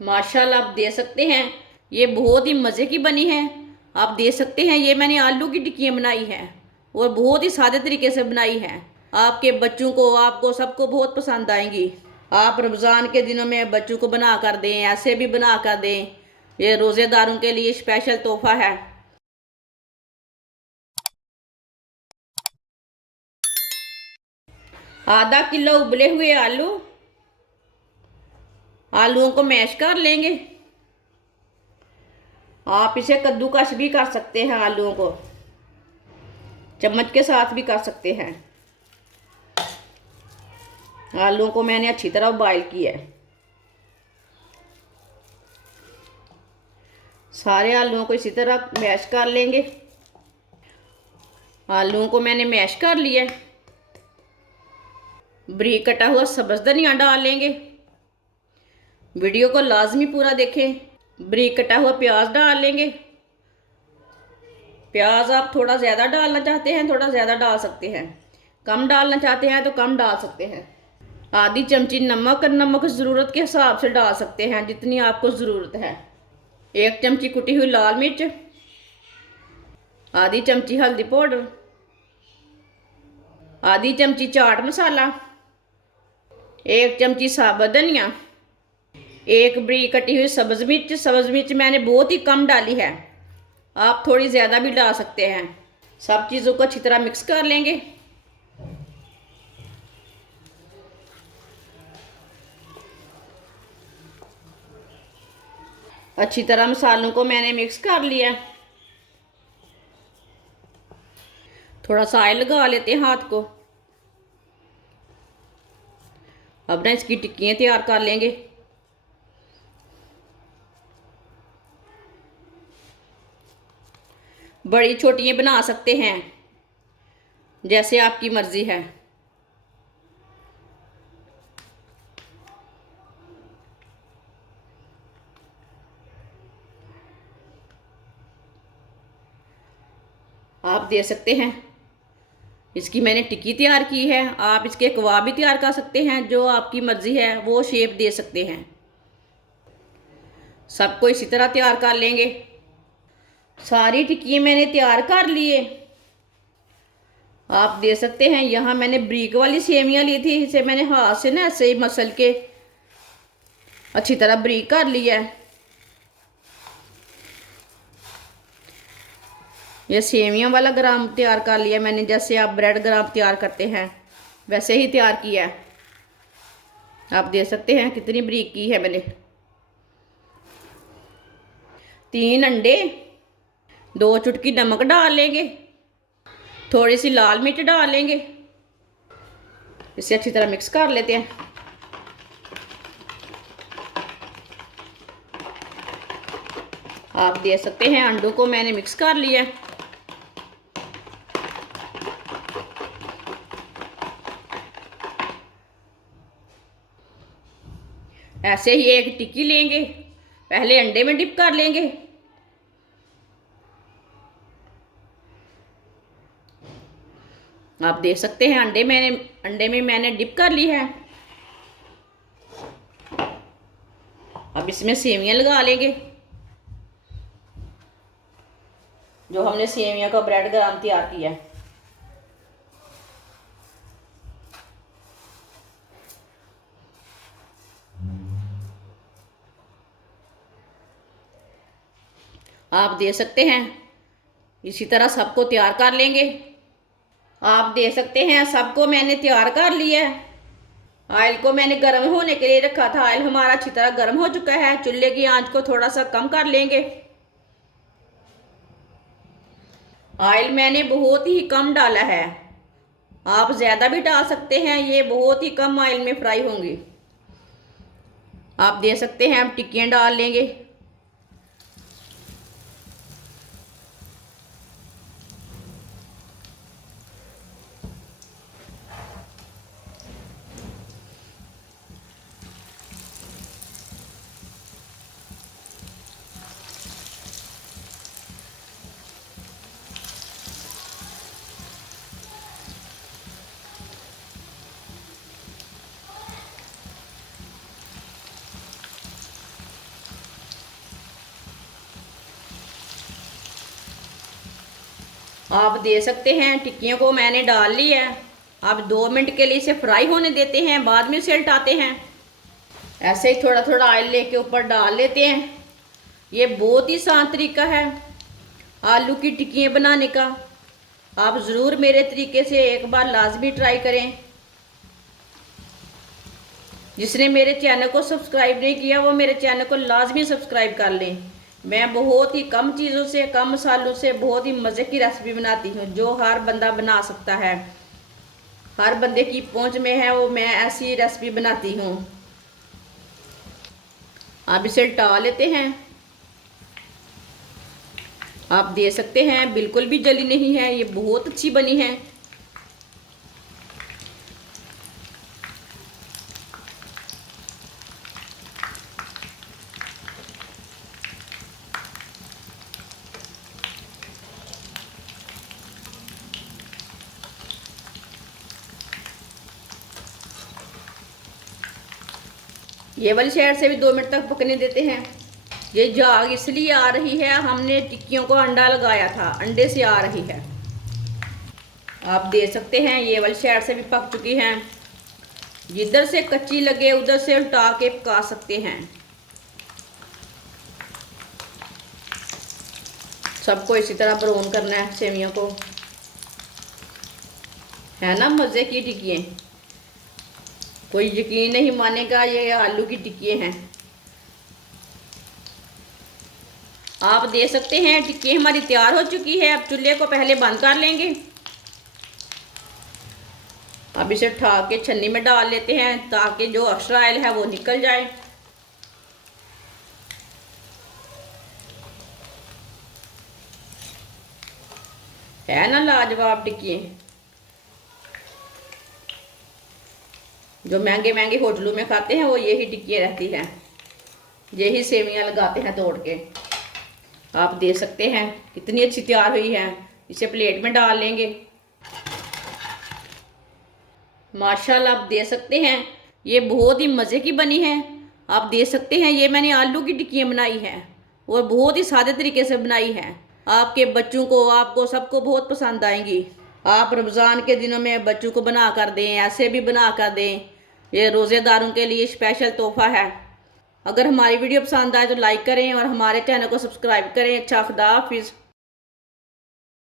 माशाल्लाह आप दे सकते हैं, ये बहुत ही मज़े की बनी है। आप दे सकते हैं, ये मैंने आलू की टिक्कियाँ बनाई हैं और बहुत ही सादे तरीके से बनाई हैं। आपके बच्चों को, आपको, सबको बहुत पसंद आएंगी। आप रमज़ान के दिनों में बच्चों को बना कर दें, ऐसे भी बना कर दें। ये रोज़ेदारों के लिए स्पेशल तोहफा है। आधा किलो उबले हुए आलू, आलूओं को मैश कर लेंगे। आप इसे कद्दूकस भी कर सकते हैं, आलूओं को चम्मच के साथ भी कर सकते हैं। आलूओं को मैंने अच्छी तरह बॉयल किया है। सारे आलूओं को इसी तरह मैश कर लेंगे। आलूओं को मैंने मैश कर लिया है। बारीक कटा हुआ सब्ज़ धनिया डाल लेंगे। वीडियो को लाजमी पूरा देखें। बारीक कटा हुआ प्याज डाल लेंगे। प्याज आप थोड़ा ज़्यादा डालना चाहते हैं थोड़ा ज़्यादा डाल सकते हैं, कम डालना चाहते हैं तो कम डाल सकते हैं। आधी चमची नमक, नमक ज़रूरत के हिसाब से डाल सकते हैं जितनी आपको ज़रूरत है। एक चमची कुटी हुई लाल मिर्च, आधी चमची हल्दी पाउडर, आधी चमची चाट मसाला, एक चमची साबुत धनिया, एक बारीक कटी हुई सब्ज़ मिर्च। सब्ज़ मिर्च मैंने बहुत ही कम डाली है, आप थोड़ी ज़्यादा भी डाल सकते हैं। सब चीज़ों को अच्छी तरह मिक्स कर लेंगे। अच्छी तरह मसालों को मैंने मिक्स कर लिया। थोड़ा सा ऑयल लगा लेते हैं हाथ को। अब ना इसकी टिक्कियाँ तैयार कर लेंगे। बड़ी छोटी बना सकते हैं, जैसे आपकी मर्ज़ी है। आप दे सकते हैं। इसकी मैंने टिक्की तैयार की है, आप इसके कबाब भी तैयार कर सकते हैं। जो आपकी मर्ज़ी है वो शेप दे सकते हैं। सबको इसी तरह तैयार कर लेंगे। सारी टिक्की मैंने तैयार कर लिए। आप दे सकते हैं। यहाँ मैंने ब्रीक वाली सेवियाँ ली थी, इसे मैंने हाथ से ना ऐसे ही मसल के अच्छी तरह ब्रीक कर लिया है। ये सेवियाँ वाला ग्राम तैयार कर लिया मैंने, जैसे आप ब्रेड ग्राम तैयार करते हैं वैसे ही तैयार किया है। आप दे सकते हैं कितनी बारीक की है मैंने। 3 अंडे, 2 चुटकी नमक डाल लेंगे, थोड़ी सी लाल मिर्च डाल लेंगे। इसे अच्छी तरह मिक्स कर लेते हैं। आप दे सकते हैं। अंडों को मैंने मिक्स कर लिया। ऐसे ही एक टिक्की लेंगे, पहले अंडे में डिप कर लेंगे। आप देख सकते हैं अंडे में मैंने डिप कर ली है। अब इसमें सेवियां लगा लेंगे, जो हमने सेवियां का ब्रेड ग्राम तैयार किया है। आप दे सकते हैं। इसी तरह सबको तैयार कर लेंगे। आप दे सकते हैं। सबको मैंने तैयार कर लिया है। ऑयल को मैंने गर्म होने के लिए रखा था। ऑयल हमारा अच्छी तरह गर्म हो चुका है। चूल्हे की आंच को थोड़ा सा कम कर लेंगे। ऑयल मैंने बहुत ही कम डाला है, आप ज़्यादा भी डाल सकते हैं। ये बहुत ही कम ऑयल में फ्राई होंगी। आप दे सकते हैं। अब टिक्कियाँ डाल लेंगे। आप दे सकते हैं टिक्कियों को मैंने डाल ली है। आप 2 मिनट के लिए इसे फ्राई होने देते हैं, बाद में इसे उल्टाते हैं। ऐसे ही थोड़ा थोड़ा ऑयल लेके ऊपर डाल लेते हैं। ये बहुत ही आसान तरीका है आलू की टिक्कियाँ बनाने का। आप ज़रूर मेरे तरीके से एक बार लाजमी ट्राई करें। जिसने मेरे चैनल को सब्सक्राइब नहीं किया वो मेरे चैनल को लाजमी सब्सक्राइब कर लें। मैं बहुत ही कम चीज़ों से, कम मसालों से बहुत ही मज़े की रेसिपी बनाती हूँ जो हर बंदा बना सकता है, हर बंदे की पहुँच में है वो मैं ऐसी रेसिपी बनाती हूँ। आप इसे उल्टा लेते हैं। आप दे सकते हैं बिल्कुल भी जली नहीं है, ये बहुत अच्छी बनी है। ये वाली साइड से भी 2 मिनट तक पकने देते हैं। ये झाग इसलिए आ रही है, हमने टिक्कियों को अंडा लगाया था, अंडे से आ रही है। आप दे सकते हैं ये वाली साइड से भी पक चुकी हैं। जिधर से कच्ची लगे उधर से उल्टा के पका सकते हैं। सबको इसी तरह ब्राउन करना है सेवियों को। है ना मज़े की टिक्कियाँ, कोई यकीन नहीं मानेगा ये आलू की टिक्कियाँ हैं। आप दे सकते हैं। टिक्की हमारी तैयार हो चुकी है। अब चूल्हे को पहले बंद कर लेंगे। अब इसे उठा के छन्नी में डाल लेते हैं ताकि जो एक्स्ट्रा ऑयल है वो निकल जाए। है ना लाजवाब टिक्की। जो महंगे महंगे होटलों में खाते हैं वो यही टिक्कियाँ रहती हैं, यही सेवियाँ लगाते हैं तोड़ के। आप दे सकते हैं कितनी अच्छी तैयार हुई है। इसे प्लेट में डाल लेंगे। माशाल्लाह आप दे सकते हैं ये बहुत ही मज़े की बनी है। आप दे सकते हैं ये मैंने आलू की टिक्कियाँ बनाई है और बहुत ही सादे तरीके से बनाई है। आपके बच्चों को, आपको, सबको बहुत पसंद आएंगी। आप रमज़ान के दिनों में बच्चों को बना कर दें, ऐसे भी बना कर दें। ये रोज़ेदारों के लिए स्पेशल तोहफ़ा है। अगर हमारी वीडियो पसंद आए तो लाइक करें और हमारे चैनल को सब्सक्राइब करें। अच्छा, खुदा हाफिज़।